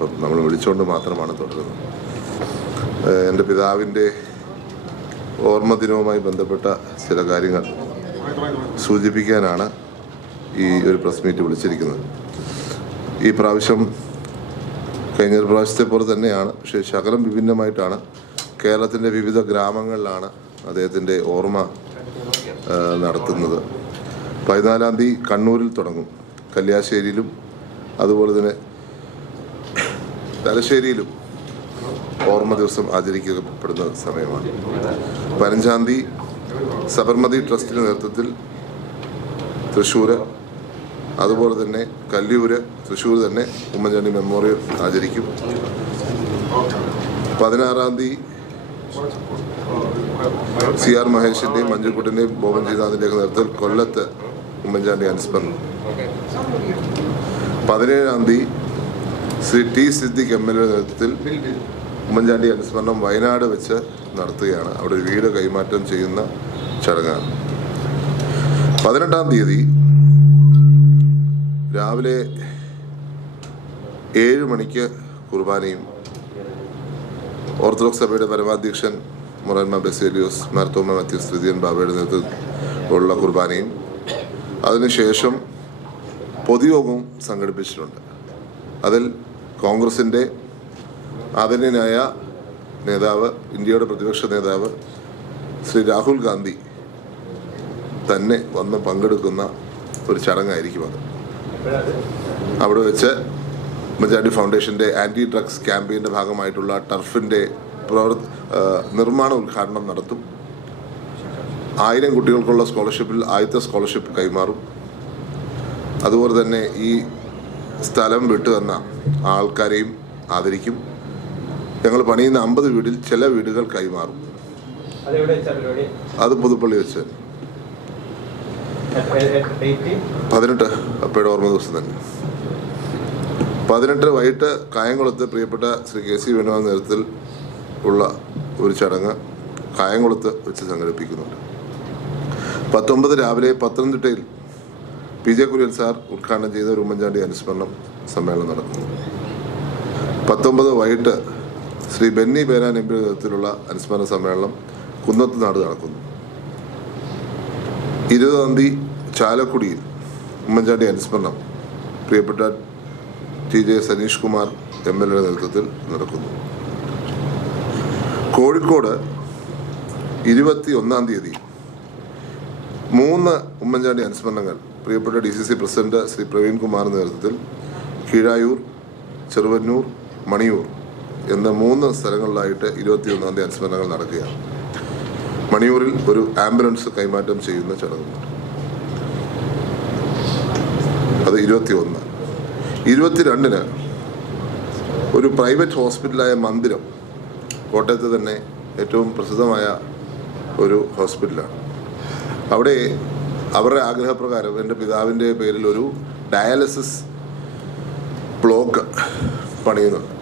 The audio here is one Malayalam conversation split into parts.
അപ്പം നമ്മൾ വിളിച്ചുകൊണ്ട് മാത്രമാണ് തുടരുന്നത്. എൻ്റെ പിതാവിൻ്റെ ഓർമ്മ ദിനവുമായി ബന്ധപ്പെട്ട ചില കാര്യങ്ങൾ സൂചിപ്പിക്കാനാണ് ഈ ഒരു പ്രസ് മീറ്റ് വിളിച്ചിരിക്കുന്നത്. ഈ പ്രാവശ്യം കഴിഞ്ഞ പ്രാവശ്യത്തെ പോലെ തന്നെയാണ്, പക്ഷേ ശകലം വിഭിന്നമായിട്ടാണ്. കേരളത്തിൻ്റെ വിവിധ ഗ്രാമങ്ങളിലാണ് അദ്ദേഹത്തിൻ്റെ ഓർമ്മ നടത്തുന്നത്. 14-ാം തീയതി കണ്ണൂരിൽ തുടങ്ങും, കല്യാശ്ശേരിയിലും അതുപോലെ തന്നെ തലശ്ശേരിയിലും ഓർമ്മ ദിവസം ആചരിക്കപ്പെടുന്ന സമയമാണ്. 15-ാം തീയതി സബർമതി ട്രസ്റ്റിൻ്റെ നേതൃത്വത്തിൽ തൃശ്ശൂർ, അതുപോലെ തന്നെ കല്ലിയൂർ, തൃശ്ശൂർ തന്നെ ഉമ്മൻചാണ്ടി മെമ്മോറിയൽ ആചരിക്കും. 16-ാം തീയതി CR മഹേഷിൻ്റെയും മഞ്ജുക്കുട്ടിൻ്റെയും ബോബൻ ജീനാഥിൻ്റെയൊക്കെ നേതൃത്വത്തിൽ കൊല്ലത്ത് ഉമ്മൻചാണ്ടി അനുസ്മരണം. 17-ാം തീയതി ശ്രീ ടി സിദ്ദിഖ് MLA നേതൃത്വത്തിൽ ഉമ്മൻചാണ്ടി അനുസ്മരണം വയനാട് വെച്ച് നടത്തുകയാണ്. അവിടെ ഒരു വീട് കൈമാറ്റം ചെയ്യുന്ന ചടങ്ങാണ്. 18-ാം തീയതി രാവിലെ 7 മണിക്ക് കുർബാനയും ഓർത്തഡോക്സ് സഭയുടെ പരമാധ്യക്ഷൻ മൊറൻമ ബെസേലിയോസ് മാർത്തോമ മാത്യൂസ് തൃതീയൻ ബാബയുടെ നേതൃത്വത്തിലുള്ള കുർബാനയും അതിനുശേഷം പൊതുയോഗവും സംഘടിപ്പിച്ചിട്ടുണ്ട്. അതിൽ കോൺഗ്രസിൻ്റെ ആദരണീയനായ നേതാവ്, ഇന്ത്യയുടെ പ്രതിപക്ഷ നേതാവ് ശ്രീ രാഹുൽ ഗാന്ധി തന്നെ വന്ന് പങ്കെടുക്കുന്ന ഒരു ചടങ്ങായിരിക്കും അത്. അവിടെ വെച്ച് ഉമ്മൻചാണ്ടി ഫൗണ്ടേഷൻ്റെ ആൻറ്റി ഡ്രഗ്സ് ക്യാമ്പയിൻ്റെ ഭാഗമായിട്ടുള്ള ടർഫിൻ്റെ നിർമ്മാണ ഉദ്ഘാടനം നടത്തും. 1000 കുട്ടികൾക്കുള്ള സ്കോളർഷിപ്പിൽ ആദ്യത്തെ സ്കോളർഷിപ്പ് കൈമാറും. അതുപോലെ തന്നെ ഈ സ്ഥലം വിട്ടു തന്ന ആൾക്കാരെയും ആദരിക്കും. ഞങ്ങൾ പണിയുന്ന 50 വീടിൽ ചില വീടുകൾ കൈമാറും. അത് പുതുപ്പള്ളി വെച്ച് 18 അപ്പയുടെ ഓർമ്മ ദിവസം തന്നെ 18 വൈകിട്ട് കായംകുളത്ത് പ്രിയപ്പെട്ട ശ്രീ KC വേണുഗോപാൽ നേതൃത്വത്തിൽ ഉള്ള ഒരു ചടങ്ങ് കായംകുളത്ത് വെച്ച് സംഘടിപ്പിക്കുന്നുണ്ട്. 19 രാവിലെ പത്തനംതിട്ടയിൽ PJ കുര്യൻ സാർ ഉദ്ഘാടനം ചെയ്ത ഒരു ഉമ്മൻചാണ്ടി അനുസ്മരണം സമ്മേളനം നടക്കുന്നു. 19 വൈകിട്ട് ശ്രീ ബെന്നി ബേരാൻ MP നേതൃത്വത്തിലുള്ള അനുസ്മരണ സമ്മേളനം കുന്നത്തുനാട് നടക്കുന്നു. 20-ാം തീയതി ചാലക്കുടിയിൽ ഉമ്മൻചാണ്ടി അനുസ്മരണം പ്രിയപ്പെട്ട TJ സനീഷ് കുമാർ MLA നേതൃത്വത്തിൽ നടക്കുന്നു. കോഴിക്കോട് 21-ാം തീയതി 3 ഉമ്മൻചാണ്ടി അനുസ്മരണങ്ങൾ പ്രിയപ്പെട്ട DCC പ്രസിഡന്റ് ശ്രീ പ്രവീൺ കുമാർ നേതൃത്വത്തിൽ കീഴായൂർ, ചെറുവന്നൂർ, മണിയൂർ എന്ന 3 സ്ഥലങ്ങളിലായിട്ട് 21-ാം തീയതി അനുസ്മരണങ്ങൾ നടക്കുകയാണ്. മണിയൂരിൽ ഒരു ആംബുലൻസ് കൈമാറ്റം ചെയ്യുന്ന ചടങ്ങുണ്ട്. അത് 21. 22-ന് ഒരു പ്രൈവറ്റ് ഹോസ്പിറ്റലായ മന്ദിരം, കോട്ടയത്ത് തന്നെ ഏറ്റവും പ്രസിദ്ധമായ ഒരു ഹോസ്പിറ്റലാണ്. അവിടെ അവരുടെ ആഗ്രഹപ്രകാരം എൻ്റെ പിതാവിൻ്റെ പേരിൽ ഒരു ഡയാലിസിസ് ബ്ലോക്ക് പണിയുന്നുണ്ട്.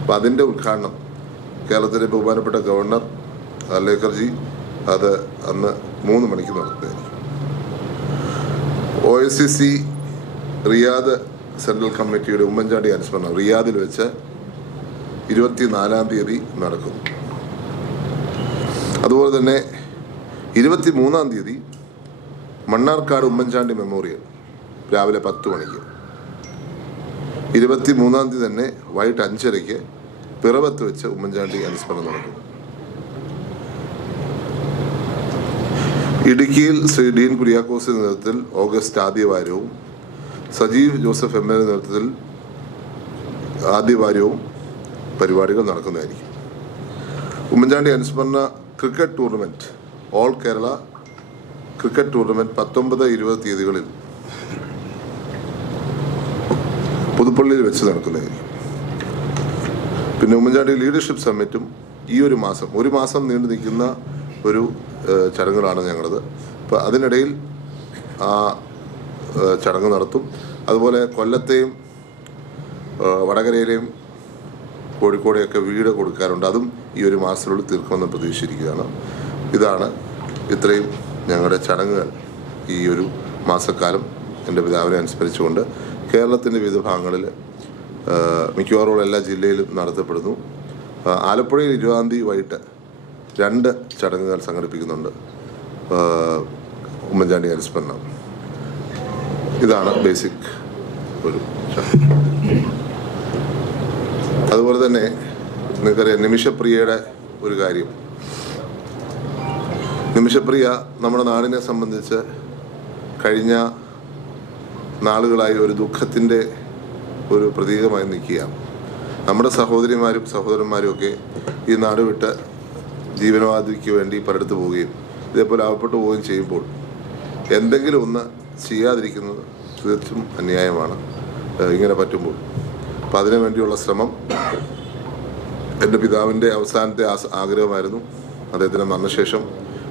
അപ്പോൾ അതിൻ്റെ ഉദ്ഘാടനം കേരളത്തിലെ ബഹുമാനപ്പെട്ട ഗവർണർ ലേക്കർജി അത് അന്ന് 3 മണിക്ക് നടത്തുന്നതായിരിക്കും. OSCC റിയാദ് സെൻട്രൽ കമ്മിറ്റിയുടെ ഉമ്മൻചാണ്ടി അനുസ്മരണം റിയാദിൽ വെച്ച് 24-ാം തീയതി നടക്കും. അതുപോലെ തന്നെ 23-ാം തീയതി മണ്ണാർക്കാട് ഉമ്മൻചാണ്ടി മെമ്മോറിയൽ രാവിലെ 10 മണിക്ക്. 23-ാം തീയതി തന്നെ വൈകിട്ട് 5:30 പിറവത്ത് വെച്ച് ഉമ്മൻചാണ്ടി അനുസ്മരണം നടക്കും. ഇടുക്കിയിൽ ശ്രീ ഡീൻ കുര്യാക്കോസിന്റെ നേതൃത്വത്തിൽ ഓഗസ്റ്റ് ആദ്യവാരവും സജീവ് ജോസഫ് MLA നേതൃത്വത്തിൽ ആദ്യവാരവും പരിപാടികൾ നടക്കുന്നതായിരിക്കും. ഉമ്മൻചാണ്ടി അനുസ്മരണ cricket tournament, all Kerala cricket tournament 19-20 തീയതികളിൽ പുതുപ്പള്ളിയിൽ വെച്ച് നടക്കുന്നതായിരിക്കും. പിന്നെ ഉമ്മൻചാണ്ടി ലീഡർഷിപ്പ് സമ്മിറ്റും ഈ ഒരു മാസം നീണ്ടു നിൽക്കുന്ന ഒരു ചടങ്ങുകളാണ് ഞങ്ങളത്. അപ്പോൾ അതിനിടയിൽ ആ ചടങ്ങ് നടത്തും. അതുപോലെ കൊല്ലത്തെയും വടകരയിലെയും കോഴിക്കോടെയൊക്കെ വീട് കൊടുക്കാറുണ്ട്. അതും ഈ ഒരു മാസത്തിനുള്ളിൽ തീർക്കുമെന്ന് പ്രതീക്ഷിച്ചിരിക്കുകയാണ്. ഇതാണ് ഇത്രയും ഞങ്ങളുടെ ചടങ്ങുകൾ ഈ ഒരു മാസക്കാലം എൻ്റെ പിതാവിനെ അനുസ്മരിച്ചുകൊണ്ട് കേരളത്തിൻ്റെ വിവിധ ഭാഗങ്ങളിൽ മിക്കവാറും എല്ലാ ജില്ലയിലും നടത്തപ്പെടുന്നു. ആലപ്പുഴയിൽ 20-ാം തീയതി വൈകിട്ട് 2 ചടങ്ങുകൾ സംഘടിപ്പിക്കുന്നുണ്ട്. ഉമ്മൻചാണ്ടി അനുസ്മരണം. ഇതാണ് ബേസിക് ഒരു ചടങ്ങ്. അതുപോലെ തന്നെ നിങ്ങൾക്കറിയാം, നിമിഷപ്രിയയുടെ ഒരു കാര്യം. നിമിഷപ്രിയ നമ്മുടെ നാടിനെ സംബന്ധിച്ച് കഴിഞ്ഞ നാളുകളായി ഒരു ദുഃഖത്തിൻ്റെ ഒരു പ്രതീകമായി നിൽക്കുകയാണ്. നമ്മുടെ സഹോദരിമാരും സഹോദരന്മാരും ഒക്കെ ഈ നാട് വിട്ട് ജീവനോപാധിക്ക് വേണ്ടി പലയിടത്ത് പോവുകയും ഇതേപോലെ ആവപ്പെട്ടു പോവുകയും ചെയ്യുമ്പോൾ എന്തെങ്കിലും ഒന്ന് ചെയ്യാതിരിക്കുന്നത് തീർച്ചും അന്യായമാണ് ഇങ്ങനെ പറ്റുമ്പോൾ. അപ്പം അതിനു വേണ്ടിയുള്ള ശ്രമം എൻ്റെ പിതാവിൻ്റെ അവസാനത്തെ ആഗ്രഹമായിരുന്നു. അദ്ദേഹത്തിൻ്റെ മരണശേഷം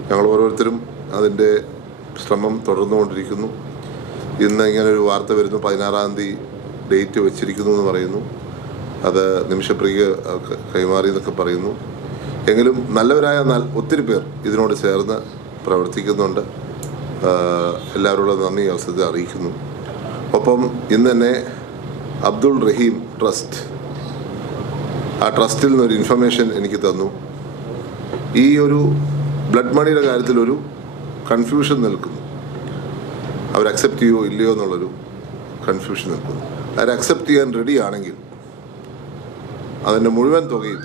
ഞങ്ങൾ ഓരോരുത്തരും അതിൻ്റെ ശ്രമം തുടർന്നുകൊണ്ടിരിക്കുന്നു. ഇന്ന് ഇങ്ങനൊരു വാർത്ത വരുന്നു, 16-ാം തീയതി ഡേറ്റ് വെച്ചിരിക്കുന്നു എന്ന് പറയുന്നു. അത് നിമിഷപ്രിയ കൈമാറി എന്നൊക്കെ പറയുന്നു. എങ്കിലും നല്ലവരായ ഒത്തിരി പേർ ഇതിനോട് ചേർന്ന് പ്രവർത്തിക്കുന്നുണ്ട്. എല്ലാവരോടും നന്ദി അവസരത്തിൽ അറിയിക്കുന്നു. ഒപ്പം ഇന്ന് തന്നെ അബ്ദുൾ റഹീം ട്രസ്റ്റ്, ആ ട്രസ്റ്റിൽ നിന്നൊരു ഇൻഫർമേഷൻ എനിക്ക് തന്നു. ഈ ഒരു ബ്ലഡ് മണിയുടെ കാര്യത്തിലൊരു കൺഫ്യൂഷൻ നിൽക്കുന്നു. അവർ അക്സെപ്റ്റ് ചെയ്യുമോ ഇല്ലയോ എന്നുള്ളൊരു കൺഫ്യൂഷൻ നിൽക്കുന്നു. അവർ അക്സെപ്റ്റ് ചെയ്യാൻ റെഡി ആണെങ്കിൽ അതിൻ്റെ മുഴുവൻ തുകയും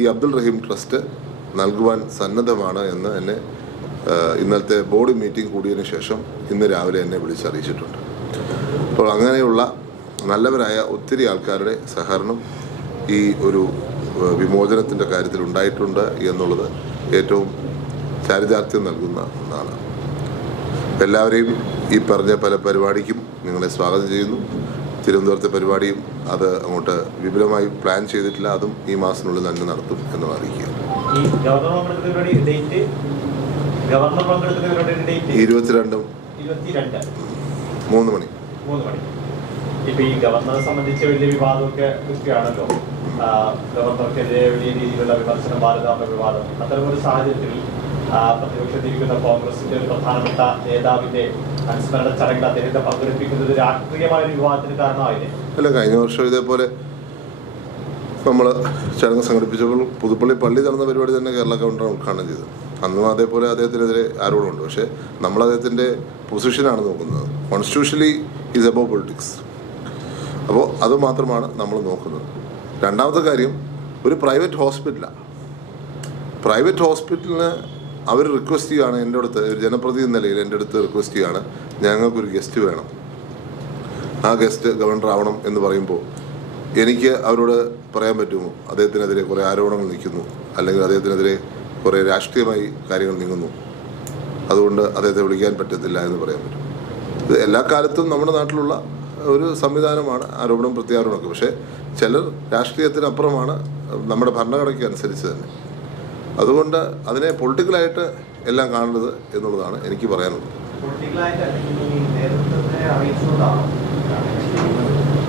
ഈ അബ്ദുൾ റഹീം ട്രസ്റ്റ് നൽകുവാൻ സന്നദ്ധമാണ് എന്ന് എന്നെ ഇന്നലത്തെ ബോർഡ് മീറ്റിംഗ് കൂടിയതിന് ശേഷം ഇന്ന് രാവിലെ എന്നെ വിളിച്ചറിയിച്ചിട്ടുണ്ട്. അപ്പോൾ അങ്ങനെയുള്ള നല്ലവരായ ഒത്തിരി ആൾക്കാരുടെ സഹകരണം ഈ ഒരു വിമോചനത്തിൻ്റെ കാര്യത്തിൽ ഉണ്ടായിട്ടുണ്ട് എന്നുള്ളത് ഏറ്റവും ചാരിതാർത്ഥ്യം നൽകുന്ന ഒന്നാണ്. എല്ലാവരെയും ഈ പറഞ്ഞ പല പരിപാടിക്കും നിങ്ങളെ സ്വാഗതം ചെയ്യുന്നു. തിരുവനന്തപുരത്തെ പരിപാടിയും അത് അങ്ങോട്ട് വിപുലമായി പ്ലാൻ ചെയ്തിട്ടില്ല. അതും ഈ മാസത്തിനുള്ളിൽ തന്നെ നടത്തും എന്ന് അറിയിക്കുക. 22 3 മണി. ഇപ്പൊ ഈ ഗവർണറെ സംബന്ധിച്ച് വലിയ വിവാദമൊക്കെ ആണല്ലോ. ഗവർണർക്കെതിരെ വലിയ രീതിയിലുള്ള വിമർശനം, ബാലരാമ വിവാദം. അത്തരമൊരു സാഹചര്യത്തിൽ പ്രതിപക്ഷത്തിരിക്കുന്ന കോൺഗ്രസിന്റെ ഒരു പ്രധാനപ്പെട്ട നേതാവിന്റെ അനുസ്മരണ ചടങ്ങിൽ അദ്ദേഹത്തെ പങ്കെടുപ്പിക്കുന്നത് രാഷ്ട്രീയമായ ഒരു വിവാദത്തിന് കാരണമായില്ലേ? അല്ല, കഴിഞ്ഞ വർഷം ഇതേപോലെ നമ്മൾ ചടങ്ങ് സംഘടിപ്പിച്ചപ്പോൾ പുതുപ്പള്ളി പള്ളി നടന്ന പരിപാടി തന്നെ കേരള ഗവർണർ ഉദ്ഘാടനം ചെയ്തത്. അന്നും അതേപോലെ അദ്ദേഹത്തിനെതിരെ ആരോപണമുണ്ട്. പക്ഷേ നമ്മൾ അദ്ദേഹത്തിൻ്റെ പൊസിഷനാണ് നോക്കുന്നത്. കോൺസ്റ്റിറ്റ്യൂഷനലി ഈസ് അബവ് പൊളിറ്റിക്സ്. അപ്പോൾ അത് മാത്രമാണ് നമ്മൾ നോക്കുന്നത്. രണ്ടാമത്തെ കാര്യം, ഒരു പ്രൈവറ്റ് ഹോസ്പിറ്റലാണ്. പ്രൈവറ്റ് ഹോസ്പിറ്റലിന് അവർ റിക്വസ്റ്റ് ചെയ്യുകയാണ്, എൻ്റെ അടുത്ത് ഒരു ജനപ്രതിനിധി നിലയിൽ എൻ്റെ അടുത്ത് റിക്വസ്റ്റ് ചെയ്യുകയാണ്, ഞങ്ങൾക്കൊരു ഗസ്റ്റ് വേണം, ആ ഗസ്റ്റ് ഗവർണർ ആവണം എന്ന് പറയുമ്പോൾ എനിക്ക് അവരോട് പറയാൻ പറ്റുമോ അദ്ദേഹത്തിനെതിരെ കുറേ ആരോപണങ്ങൾ നിൽക്കുന്നു, അല്ലെങ്കിൽ അദ്ദേഹത്തിനെതിരെ കുറേ രാഷ്ട്രീയമായി കാര്യങ്ങൾ നീങ്ങുന്നു, അതുകൊണ്ട് അദ്ദേഹത്തെ വിളിക്കാൻ പറ്റത്തില്ല എന്ന് പറയാൻ പറ്റും? ഇത് എല്ലാ കാലത്തും നമ്മുടെ നാട്ടിലുള്ള ഒരു സംവിധാനമാണ് ആരോപണം പ്രത്യാരോപണമൊക്കെ. പക്ഷേ ചിലർ രാഷ്ട്രീയത്തിനപ്പുറമാണ് നമ്മുടെ ഭരണഘടനയ്ക്ക് അനുസരിച്ച് തന്നെ. അതുകൊണ്ട് അതിനെ പൊളിറ്റിക്കലായിട്ട് എല്ലാം കാണേണ്ടത് എന്നുള്ളതാണ് എനിക്ക് പറയാനുള്ളത്.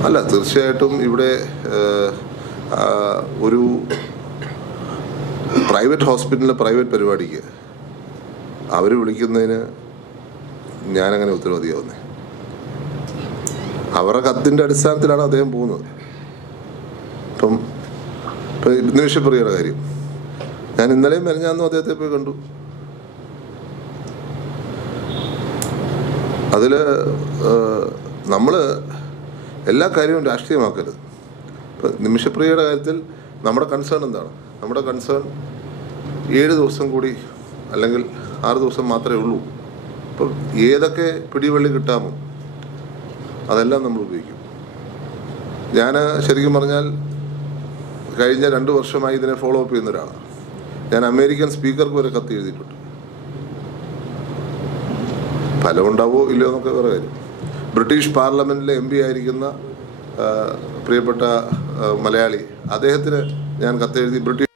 അല്ല, തീർച്ചയായിട്ടും ഇവിടെ ഒരു പ്രൈവറ്റ് ഹോസ്പിറ്റലിലെ പ്രൈവറ്റ് പരിപാടിക്ക് അവർ വിളിക്കുന്നതിന് ഞാനങ്ങനെ ഉത്തരവാദിയാവുന്നേ. അവരുടെ കത്തിൻ്റെ അടിസ്ഥാനത്തിലാണ് അദ്ദേഹം പോകുന്നത്. ഇപ്പം നിമിഷപ്രിയയുടെ കാര്യം ഞാൻ ഇന്നലെയും മെനഞ്ഞാന്നും അദ്ദേഹത്തെ പോയി കണ്ടു. അതിൽ നമ്മൾ എല്ലാ കാര്യവും രാഷ്ട്രീയമാക്കരുത്. ഇപ്പം നിമിഷപ്രിയയുടെ കാര്യത്തിൽ നമ്മുടെ കൺസേൺ എന്താണ്? നമ്മുടെ കൺസേൺ 7 ദിവസം കൂടി അല്ലെങ്കിൽ 6 ദിവസം മാത്രമേ ഉള്ളൂ. അപ്പം ഏതൊക്കെ പിടിവള്ളി കിട്ടാമോ അതെല്ലാം നമ്മൾ ഉപയോഗിക്കും. ഞാൻ ശരിക്കും പറഞ്ഞാൽ കഴിഞ്ഞ 2 വർഷമായി ഇതിനെ ഫോളോ അപ്പ് ചെയ്യുന്ന ഒരാളാണ്. ഞാൻ അമേരിക്കൻ സ്പീക്കർക്ക് വരെ കത്ത് എഴുതിയിട്ടുണ്ട്. ഫലമുണ്ടാവോ ഇല്ലയോ എന്നൊക്കെ വേറെ കാര്യം. ബ്രിട്ടീഷ് പാർലമെൻറ്റിലെ MP ആയിരിക്കുന്ന പ്രിയപ്പെട്ട മലയാളി, അദ്ദേഹത്തിന് ഞാൻ കത്തെഴുതി ബ്രിട്ടീഷ്